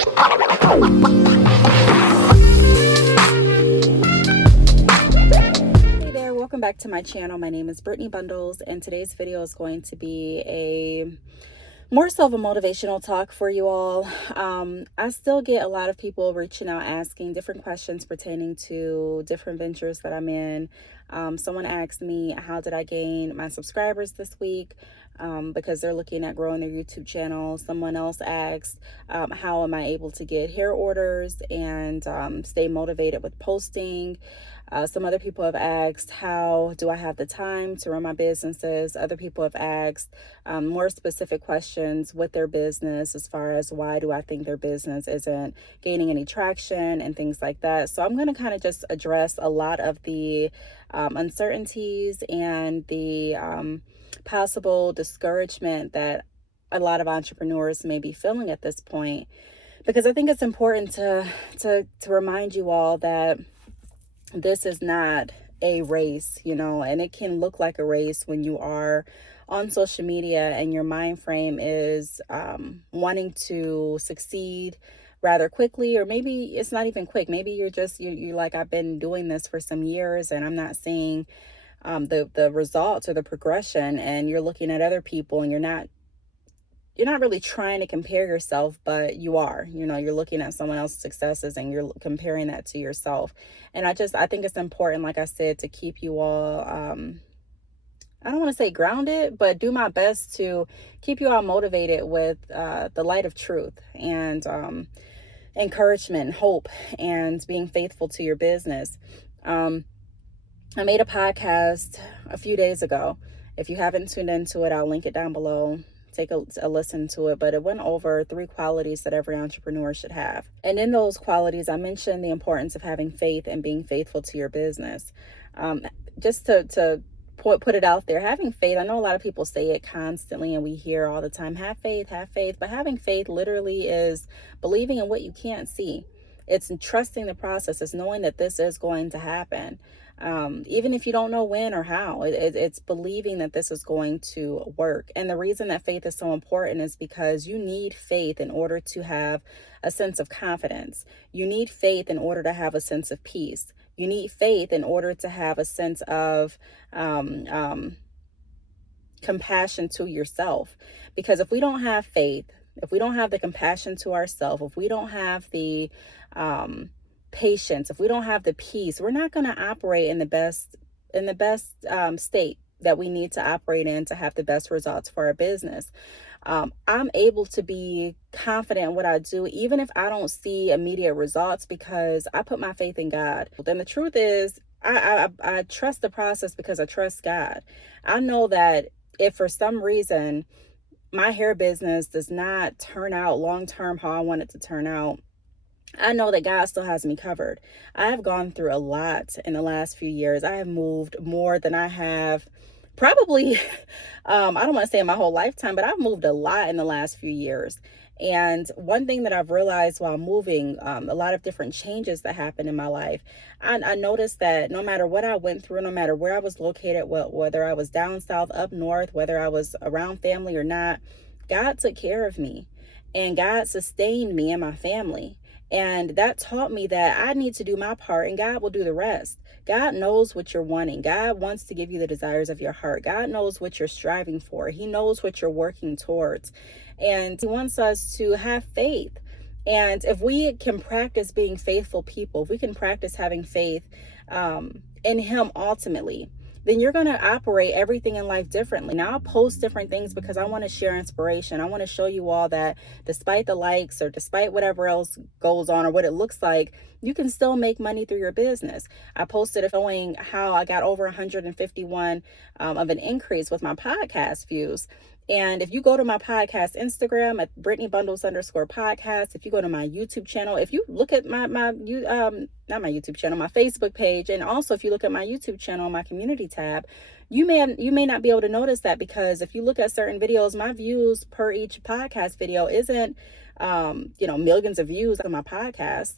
Hey there, welcome back to my channel. My name is Brittany Bundles, and today's video is going to be a more so of a motivational talk for you all. I still get a lot of people reaching out asking different questions pertaining to different ventures that I'm in. Someone asked me, how did I gain my subscribers this week? Because they're looking at growing their YouTube channel. Someone else asked, how am I able to get hair orders and stay motivated with posting? Some other people have asked, how do I have the time to run my businesses? Other people have asked more specific questions with their business, as far as why do I think their business isn't gaining any traction and things like that. So I'm going to kind of just address a lot of the uncertainties and the possible discouragement that a lot of entrepreneurs may be feeling at this point, because I think it's important to remind you all that this is not a race, and it can look like a race when you are on social media and your mind frame is wanting to succeed rather quickly, or maybe it's not even quick. Maybe you're like, I've been doing this for some years and I'm not seeing the results or the progression, and you're looking at other people and you're not really trying to compare yourself, but you are. You're looking at someone else's successes and you're comparing that to yourself. And I think it's important, like I said, to keep you all, I don't want to say grounded, but do my best to keep you all motivated with the light of truth and encouragement, hope, and being faithful to your business. I made a podcast a few days ago. If you haven't tuned into it, I'll link it down below. Take a listen to it, but it went over 3 qualities that every entrepreneur should have. And in those qualities, I mentioned the importance of having faith and being faithful to your business. Just to put it out there, having faith, I know a lot of people say it constantly and we hear all the time, have faith, but having faith literally is believing in what you can't see. It's trusting the process. It's knowing that this is going to happen. Even if you don't know when or how, it's believing that this is going to work. And the reason that faith is so important is because you need faith in order to have a sense of confidence. You need faith in order to have a sense of peace. You need faith in order to have a sense of compassion to yourself. Because if we don't have faith, if we don't have the compassion to ourselves, if we don't have the patience, if we don't have the peace, we're not going to operate in the best state that we need to operate in to have the best results for our business. I'm able to be confident in what I do, even if I don't see immediate results, because I put my faith in God. Then the truth is, I trust the process because I trust God. I know that if for some reason my hair business does not turn out long-term how I want it to turn out, I know that God still has me covered. I have gone through a lot in the last few years. I have moved more than I have probably, I don't want to say in my whole lifetime, but I've moved a lot in the last few years. And one thing that I've realized while moving, a lot of different changes that happened in my life, I noticed that no matter what I went through, no matter where I was located, whether I was down south, up north, whether I was around family or not, God took care of me and God sustained me and my family. And that taught me that I need to do my part and God will do the rest. God knows what you're wanting. God wants to give you the desires of your heart. God knows what you're striving for. He knows what you're working towards. And He wants us to have faith. And if we can practice being faithful people, if we can practice having faith in Him ultimately, then you're going to operate everything in life differently. Now, I'll post different things because I want to share inspiration. I want to show you all that despite the likes or despite whatever else goes on or what it looks like, you can still make money through your business. I posted showing how I got over 151 of an increase with my podcast views. And if you go to my podcast Instagram at Brittany Bundles _podcast, if you go to my YouTube channel, if you look at not my YouTube channel, my Facebook page, and also if you look at my YouTube channel, my community tab, you may not be able to notice that, because if you look at certain videos, my views per each podcast video isn't millions of views on my podcast.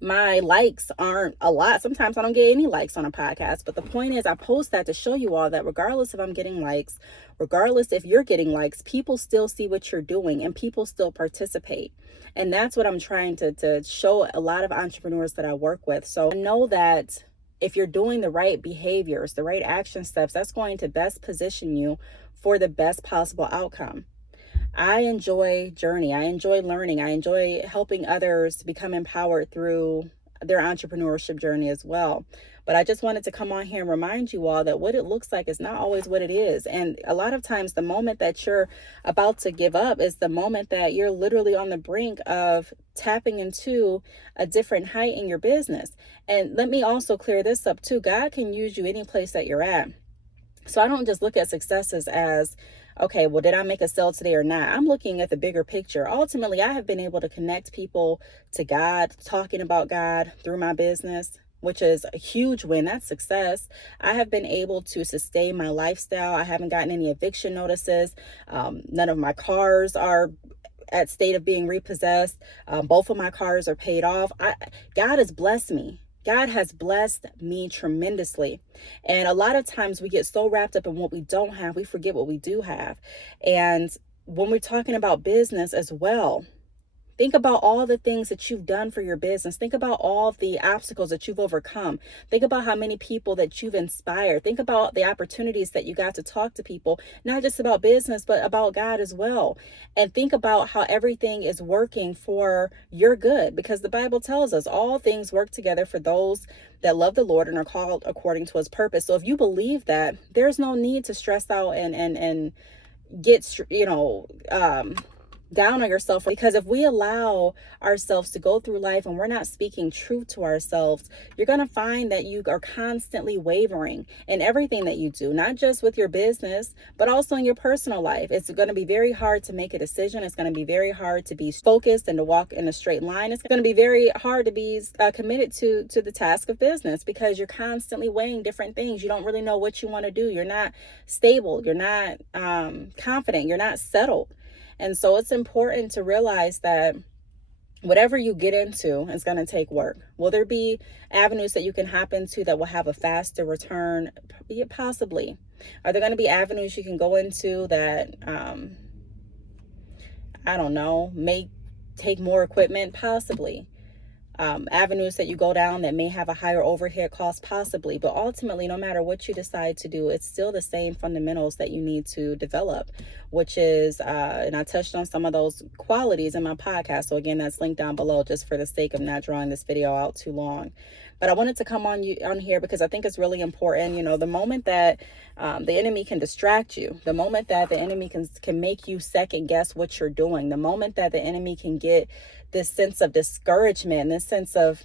my likes aren't a lot. Sometimes I don't get any likes on a podcast, but the point is I post that to show you all that regardless if I'm getting likes, regardless if you're getting likes, people still see what you're doing and people still participate. And that's what I'm trying to show a lot of entrepreneurs that I work with. So I know that if you're doing the right behaviors, the right action steps, that's going to best position you for the best possible outcome. I enjoy journey. I enjoy learning. I enjoy helping others become empowered through their entrepreneurship journey as well. But I just wanted to come on here and remind you all that what it looks like is not always what it is. And a lot of times the moment that you're about to give up is the moment that you're literally on the brink of tapping into a different height in your business. And let me also clear this up too. God can use you any place that you're at. So I don't just look at successes as, okay, well, did I make a sale today or not? I'm looking at the bigger picture. Ultimately, I have been able to connect people to God, talking about God through my business, which is a huge win. That's success. I have been able to sustain my lifestyle. I haven't gotten any eviction notices. None of my cars are at state of being repossessed. Both of my cars are paid off. God has blessed me. God has blessed me tremendously. And a lot of times we get so wrapped up in what we don't have, we forget what we do have. And when we're talking about business as well, think about all the things that you've done for your business. Think about all the obstacles that you've overcome. Think about how many people that you've inspired. Think about the opportunities that you got to talk to people, not just about business, but about God as well. And think about how everything is working for your good, because the Bible tells us all things work together for those that love the Lord and are called according to his purpose. So if you believe that, there's no need to stress out and get, down on yourself, because if we allow ourselves to go through life and we're not speaking truth to ourselves, you're going to find that you are constantly wavering in everything that you do, not just with your business, but also in your personal life. It's going to be very hard to make a decision. It's going to be very hard to be focused and to walk in a straight line. It's going to be very hard to be committed to the task of business, because you're constantly weighing different things. You don't really know what you want to do. You're not stable. You're not confident. You're not settled. And so it's important to realize that whatever you get into is going to take work. Will there be avenues that you can hop into that will have a faster return? Yeah, possibly. Are there going to be avenues you can go into that, I don't know, may take more equipment? Possibly. Avenues that you go down that may have a higher overhead cost? Possibly. But ultimately, no matter what you decide to do, it's still the same fundamentals that you need to develop, which is, and I touched on some of those qualities in my podcast. So again, that's linked down below just for the sake of not drawing this video out too long. But I wanted to come on here because I think it's really important. The moment that the enemy can distract you, the moment that the enemy can make you second guess what you're doing, the moment that the enemy can get this sense of discouragement, this sense of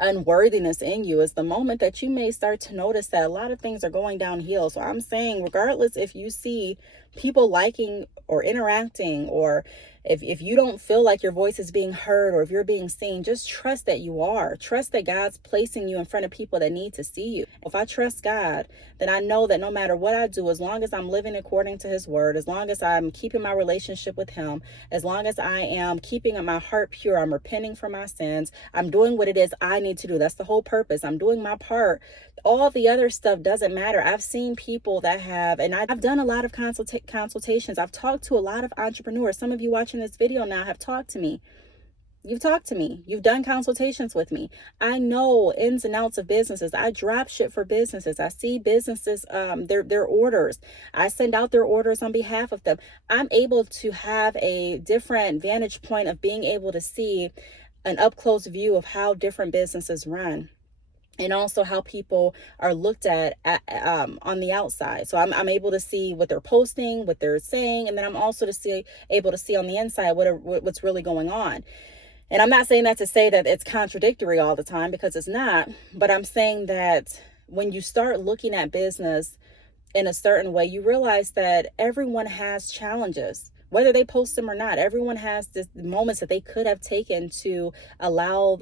unworthiness in you, is the moment that you may start to notice that a lot of things are going downhill. So I'm saying, regardless if you see people liking or interacting, or if you don't feel like your voice is being heard or if you're being seen, just trust that you are. Trust that God's placing you in front of people that need to see you. If I trust God, then I know that no matter what I do, as long as I'm living according to his word, as long as I'm keeping my relationship with him, as long as I am keeping my heart pure, I'm repenting for my sins, I'm doing what it is I need to do. That's the whole purpose. I'm doing my part. All the other stuff doesn't matter. I've seen people that have, and I've done a lot of consultations. I've talked to a lot of entrepreneurs. Some of you watching this video now have talked to me. You've talked to me. You've done consultations with me. I know ins and outs of businesses. I drop shit for businesses. I see businesses, their orders. I send out their orders on behalf of them. I'm able to have a different vantage point of being able to see an up close view of how different businesses run, and also how people are looked at on the outside. So I'm able to see what they're posting, what they're saying, and then I'm also able to see on the inside what's really going on. And I'm not saying that to say that it's contradictory all the time, because it's not, but I'm saying that when you start looking at business in a certain way, you realize that everyone has challenges. Whether they post them or not, everyone has this moments that they could have taken to allow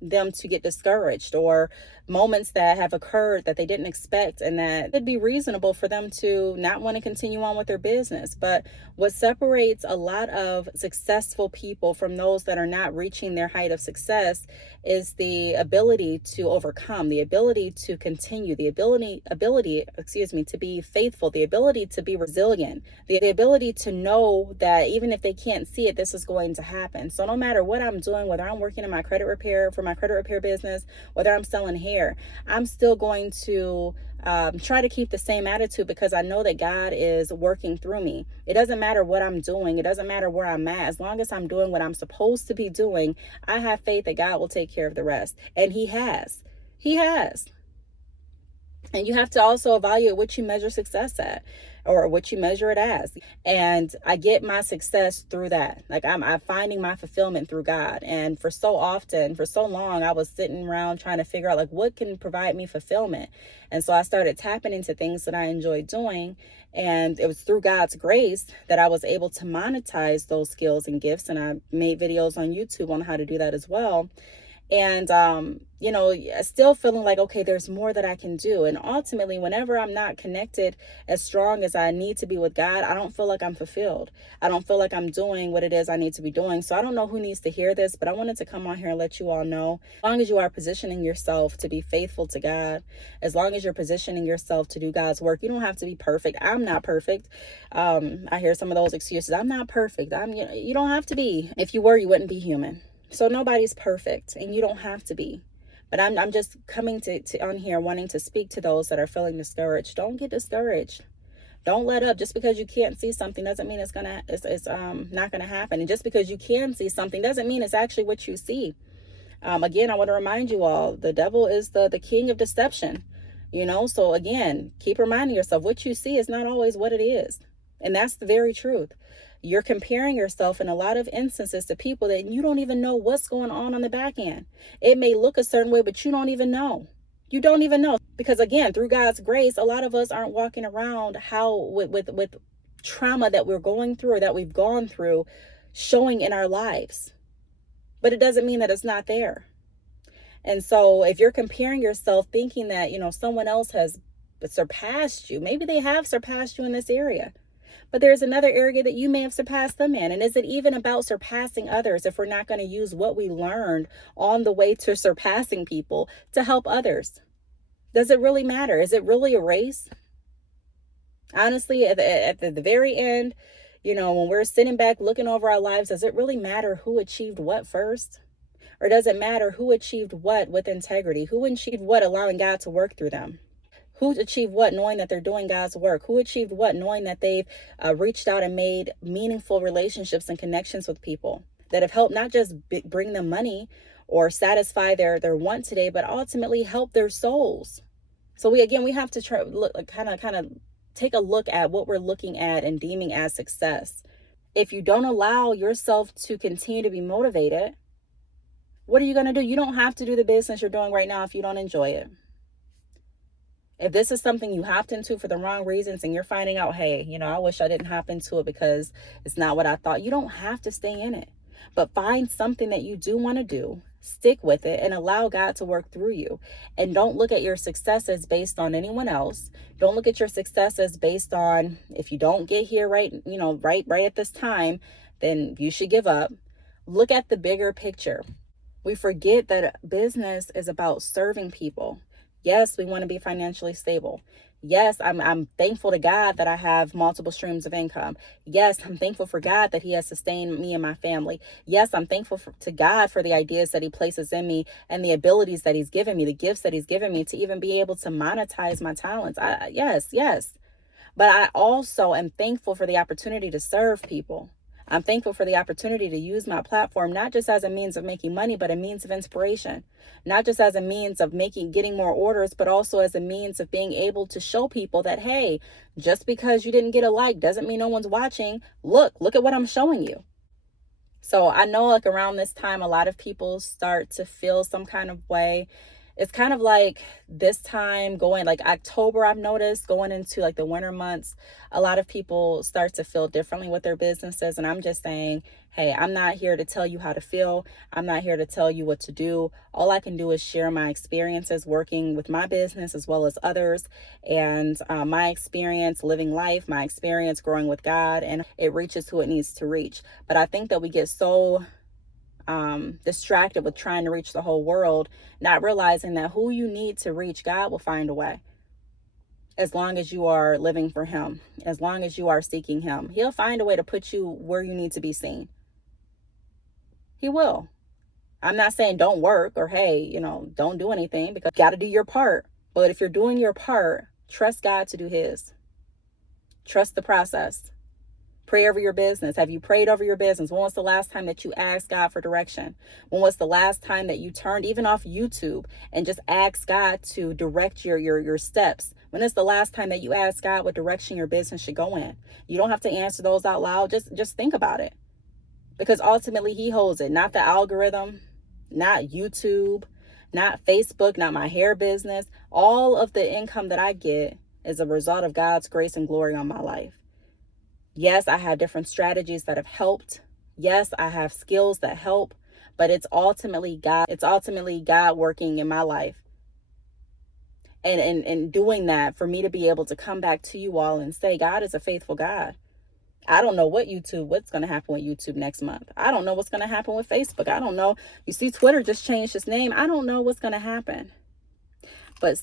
them to get discouraged, or moments that have occurred that they didn't expect, and that it'd be reasonable for them to not want to continue on with their business. But what separates a lot of successful people from those that are not reaching their height of success is the ability to overcome, the ability to continue, the ability to be faithful, the ability to be resilient, the ability to know that even if they can't see it, this is going to happen. So no matter what I'm doing, whether I'm working in my credit repair business, whether I'm selling hair, I'm still going to try to keep the same attitude, because I know that God is working through me. It doesn't matter what I'm doing. It doesn't matter where I'm at. As long as I'm doing what I'm supposed to be doing, I have faith that God will take care of the rest. And He has. He has. And you have to also evaluate what you measure success at, or what you measure it as. And I get my success through that. Like I'm finding my fulfillment through God. And for so long, I was sitting around trying to figure out like what can provide me fulfillment. And so I started tapping into things that I enjoy doing. And it was through God's grace that I was able to monetize those skills and gifts. And I made videos on YouTube on how to do that as well. And, still feeling like, okay, there's more that I can do. And ultimately, whenever I'm not connected as strong as I need to be with God, I don't feel like I'm fulfilled. I don't feel like I'm doing what it is I need to be doing. So I don't know who needs to hear this, but I wanted to come on here and let you all know, as long as you are positioning yourself to be faithful to God, as long as you're positioning yourself to do God's work, you don't have to be perfect. I'm not perfect. I hear some of those excuses. I'm not perfect. You don't have to be. If you were, you wouldn't be human. So nobody's perfect, and you don't have to be. But I'm just coming to on here wanting to speak to those that are feeling discouraged. Don't get discouraged. Don't let up. Just because you can't see something doesn't mean it's not gonna happen. And just because you can see something doesn't mean it's actually what you see. Again, I want to remind you all, the devil is the king of deception. So again, keep reminding yourself what you see is not always what it is. And that's the very truth. You're comparing yourself in a lot of instances to people that you don't even know what's going on the back end. It may look a certain way, but you don't even know. You don't even know. Because again, through God's grace, a lot of us aren't walking around with trauma that we're going through or that we've gone through showing in our lives. But it doesn't mean that it's not there. And so if you're comparing yourself thinking that, someone else has surpassed you, maybe they have surpassed you in this area. But there's another area that you may have surpassed them in. And is it even about surpassing others if we're not going to use what we learned on the way to surpassing people to help others? Does it really matter? Is it really a race? Honestly, at the very end, when we're sitting back looking over our lives, does it really matter who achieved what first? Or does it matter who achieved what with integrity? Who achieved what allowing God to work through them? Who achieved what knowing that they're doing God's work? Who achieved what knowing that they've reached out and made meaningful relationships and connections with people that have helped not just bring them money or satisfy their want today, but ultimately help their souls. So we have to try kind of take a look at what we're looking at and deeming as success. If you don't allow yourself to continue to be motivated, what are you going to do? You don't have to do the business you're doing right now if you don't enjoy it. If this is something you hopped into for the wrong reasons and you're finding out, hey, I wish I didn't hop into it because it's not what I thought, you don't have to stay in it. But find something that you do want to do, stick with it, and allow God to work through you. And don't look at your successes based on anyone else. Don't look at your successes based on, if you don't get here right at this time, then you should give up. Look at the bigger picture. We forget that business is about serving people. Yes, we want to be financially stable. Yes, I'm thankful to God that I have multiple streams of income. Yes, I'm thankful for God that He has sustained me and my family. Yes, I'm thankful to God for the ideas that He places in me and the abilities that He's given me, the gifts that He's given me to even be able to monetize my talents. Yes. But I also am thankful for the opportunity to serve people. I'm thankful for the opportunity to use my platform, not just as a means of making money, but a means of inspiration, not just as a means of getting more orders, but also as a means of being able to show people that, hey, just because you didn't get a like doesn't mean no one's watching. Look at what I'm showing you. So I know like around this time, a lot of people start to feel some kind of way. it's kind of like this time going like October, I've noticed going into like the winter months, a lot of people start to feel differently with their businesses. And I'm just saying, hey, I'm not here to tell you how to feel. I'm not here to tell you what to do. All I can do is share my experiences working with my business as well as others, and my experience living life, my experience growing with God, and it reaches who it needs to reach. But I think that we get so distracted with trying to reach the whole world, not realizing that who you need to reach, God will find a way. As long as you are living for him, as long as you are seeking him, he'll find a way to put you where you need to be seen. He will. I'm not saying don't work or, hey, don't do anything, because you got to do your part. But if you're doing your part, trust God to do his. Trust the process. Pray over your business. Have you prayed over your business? When was the last time that you asked God for direction? When was the last time that you turned even off YouTube and just asked God to direct your steps? When is the last time that you asked God what direction your business should go in? You don't have to answer those out loud. Just think about it. Because ultimately he holds it, not the algorithm, not YouTube, not Facebook, not my hair business. All of the income that I get is a result of God's grace and glory on my life. Yes, I have different strategies that have helped. Yes, I have skills that help, but it's ultimately God. It's ultimately God working in my life. And doing that, for me to be able to come back to you all and say, God is a faithful God. I don't know what's going to happen with YouTube next month. I don't know what's going to happen with Facebook. I don't know. You see, Twitter just changed its name. I don't know what's going to happen. But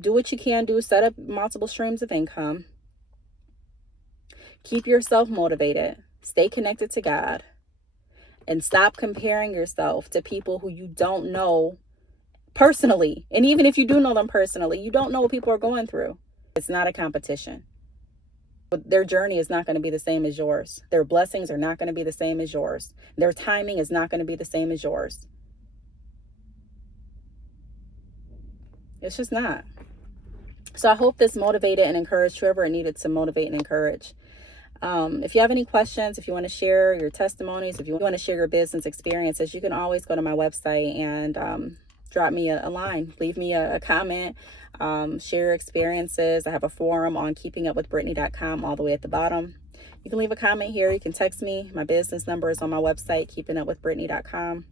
do what you can do. Set up multiple streams of income. Keep yourself motivated. Stay connected to God. And stop comparing yourself to people who you don't know personally. And even if you do know them personally, you don't know what people are going through. It's not a competition. But their journey is not going to be the same as yours. Their blessings are not going to be the same as yours. Their timing is not going to be the same as yours. It's just not. So I hope this motivated and encouraged whoever it needed to motivate and encourage. If you have any questions, if you want to share your testimonies, if you want to share your business experiences, you can always go to my website and drop me a line, leave me a comment, share your experiences. I have a forum on keepingupwithbrittany.com all the way at the bottom. You can leave a comment here. You can text me. My business number is on my website, keepingupwithbrittany.com.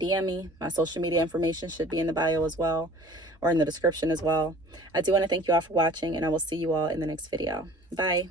DM me. My social media information should be in the bio as well, or in the description as well. I do want to thank you all for watching, and I will see you all in the next video. Bye.